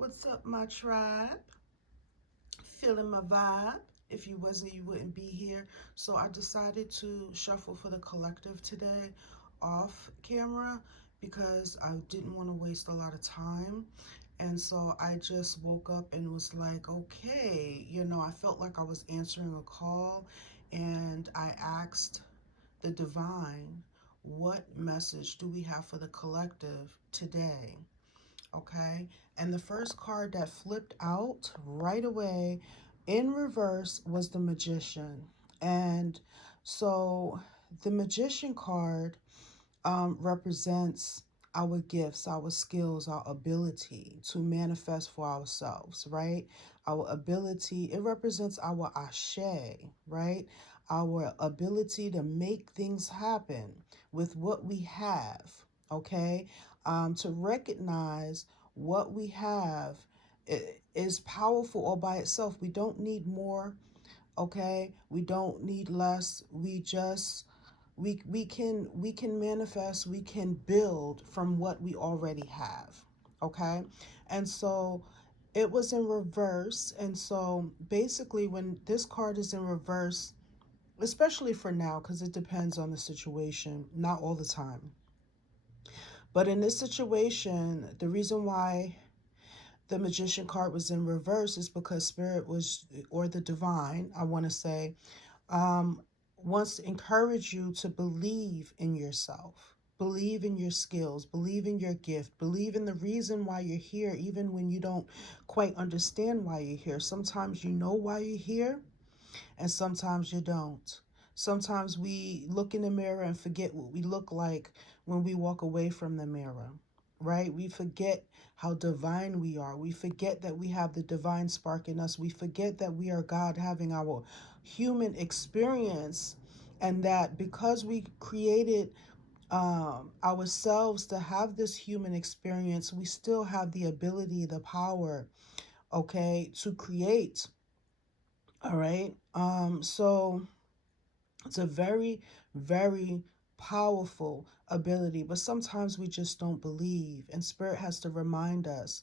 What's up, my tribe? Feeling my vibe. If you wasn't, you wouldn't be here. So I decided to shuffle for the collective today off camera because I didn't want to waste a lot of time. And so I just woke up and was like, okay, I felt like I was answering a call, and I asked the divine, what message do we have for the collective today? Okay, and the first card that flipped out right away in reverse was the Magician. And so the Magician card represents our gifts, our skills, our ability to manifest for ourselves, right? Our ability, it represents our ashe, right? Our ability to make things happen with what we have, okay? To recognize what we have is powerful all by itself. We don't need more, okay? We don't need less. We can manifest, we can build from what we already have, okay? And so it was in reverse. And so basically, when this card is in reverse, especially for now, because it depends on the situation, not all the time, but in this situation, the reason why the Magician card was in reverse is because spirit was, or the divine, I want to say, um, wants to encourage you to believe in yourself, believe in your skills, believe in your gift, believe in the reason why you're here, even when you don't quite understand why you're here. Sometimes you know why you're here, and sometimes you don't. Sometimes we look in the mirror and forget what we look like when we walk away from the mirror, right? We forget how divine we are. We forget that we have the divine spark in us. We forget that we are God having our human experience, and that because we created ourselves to have this human experience, we still have the ability, the power, okay, to create. All right. So it's a very, very powerful ability, but sometimes we just don't believe, and Spirit has to remind us,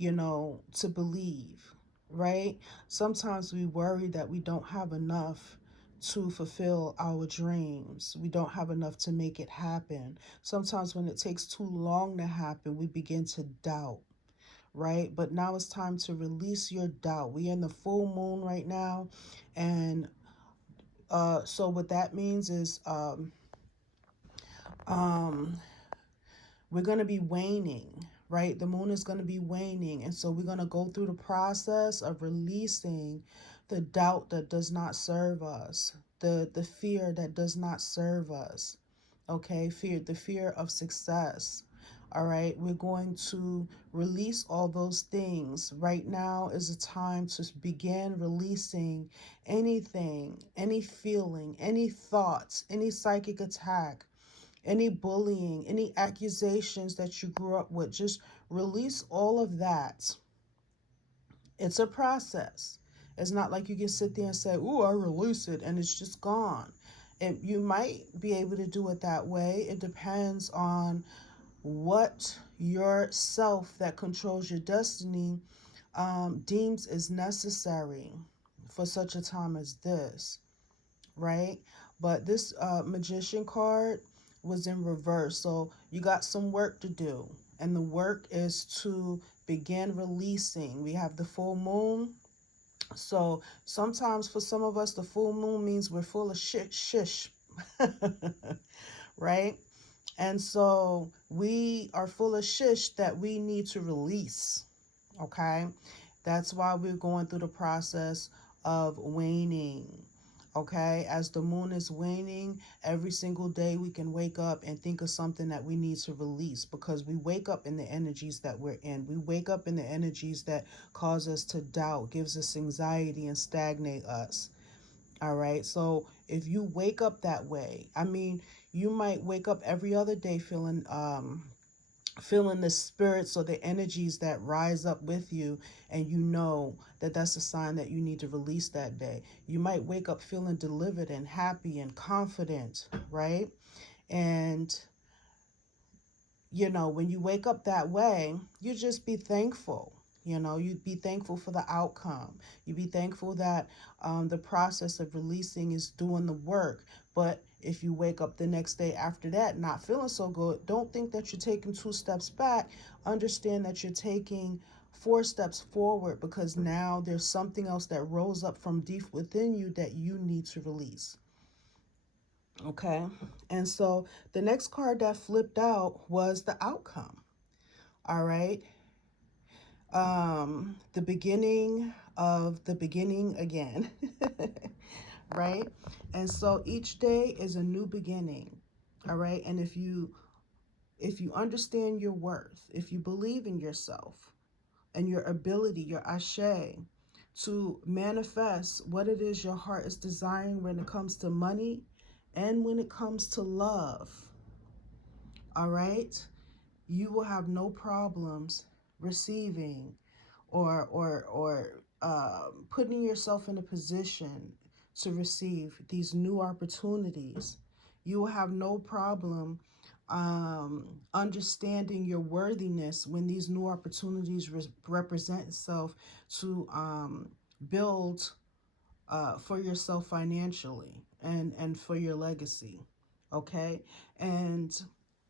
to believe, right? Sometimes we worry that we don't have enough to fulfill our dreams. We don't have enough to make it happen. Sometimes when it takes too long to happen, we begin to doubt, right? But now it's time to release your doubt. We're in the full moon right now, and so what that means is um, we're going to be waning, right? The moon is going to be waning. And so we're going to go through the process of releasing the doubt that does not serve us, the fear that does not serve us, okay? The fear of success. All right, we're going to release all those things. Right now is a time to begin releasing anything, any feeling, any thoughts, any psychic attack, any bullying, any accusations that you grew up with. Just release all of that. It's a process. It's not like you can sit there and say, "Ooh, I release it," and it's just gone. And you might be able to do it that way. It depends on what your self that controls your destiny deems is necessary for such a time as this, right? But this Magician card was in reverse. So you got some work to do. And the work is to begin releasing. We have the full moon. So sometimes for some of us, the full moon means we're full of shit, shish, right? And so we are full of shish that we need to release, okay? That's why we're going through the process of waning, okay? As the moon is waning, every single day we can wake up and think of something that we need to release, because we wake up in the energies that we're in. We wake up in the energies that cause us to doubt, gives us anxiety, and stagnate us. All right. So if you wake up that way, I mean, you might wake up every other day feeling the spirits or the energies that rise up with you, and you know that that's a sign that you need to release that day. You might wake up feeling delivered and happy and confident, right? And when you wake up that way, you just be thankful. You know, you'd be thankful for the outcome. You'd be thankful that the process of releasing is doing the work. But if you wake up the next day after that not feeling so good, don't think that you're taking 2 steps back. Understand that you're taking 4 steps forward, because now there's something else that rose up from deep within you that you need to release. Okay, and so the next card that flipped out was the outcome. All right, the beginning of the beginning again. Right? And so each day is a new beginning. All right, and if you understand your worth, if you believe in yourself and your ability, your ashe, to manifest what it is your heart is desiring when it comes to money and when it comes to love, all right, you will have no problems receiving or putting yourself in a position to receive these new opportunities. You will have no problem understanding your worthiness when these new opportunities represent itself to build for yourself financially and for your legacy. Okay, and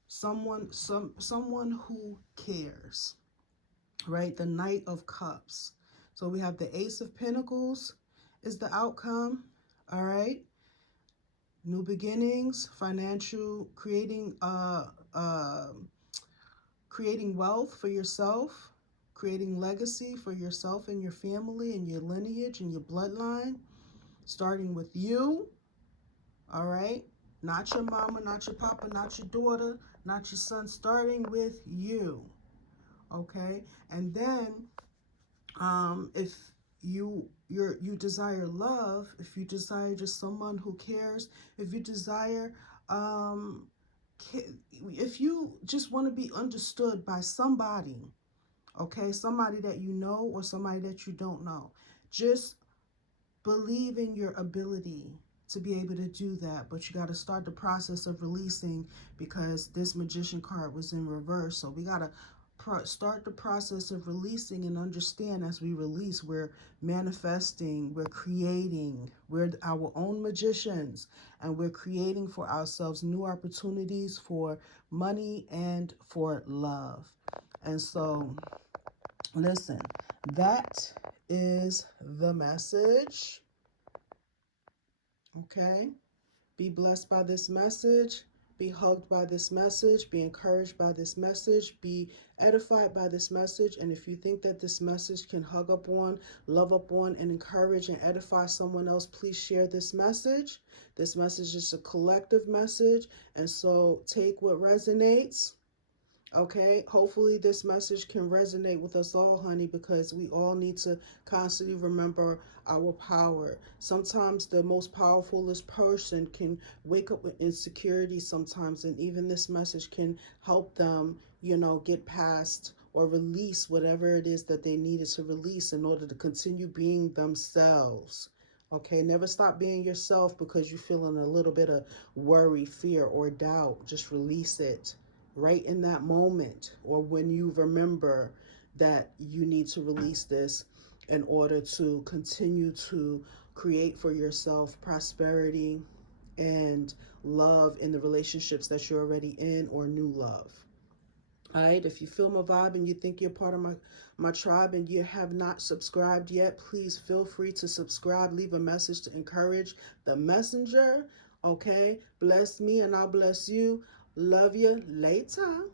someone who cares, right? The Knight of Cups. So we have the Ace of Pentacles is the outcome. All right, new beginnings, financial, creating wealth for yourself, creating legacy for yourself and your family and your lineage and your bloodline, starting with you. All right, not your mama, not your papa, not your daughter, not your son, starting with you. Okay, and then if you desire love, if you desire just someone who cares, if you desire if you just want to be understood by somebody, okay, somebody that you know or somebody that you don't know, just believe in your ability to be able to do that. But you got to start the process of releasing, because this Magician card was in reverse. So we got to start the process of releasing, and understand as we release, we're manifesting, we're creating, we're our own magicians, and we're creating for ourselves new opportunities for money and for love. And so, listen, that is the message. Okay? Be blessed by this message. Be hugged by this message. Be encouraged by this message. Be edified by this message. And if you think that this message can hug up on, love up on, and encourage and edify someone else, please share this message. This message is a collective message. And so take what resonates. Okay, hopefully this message can resonate with us all, honey, because we all need to constantly remember our power. Sometimes the most powerfulest person can wake up with insecurity sometimes, and even this message can help them, get past or release whatever it is that they needed to release in order to continue being themselves. Okay, never stop being yourself because you're feeling a little bit of worry, fear, or doubt. Just release it right in that moment, or when you remember that you need to release this in order to continue to create for yourself prosperity and love in the relationships that you're already in, or new love. All right, if you feel my vibe and you think you're part of my tribe and you have not subscribed yet, please feel free to subscribe. Leave a message to encourage the messenger. Okay, bless me and I'll bless you. Love you. Later.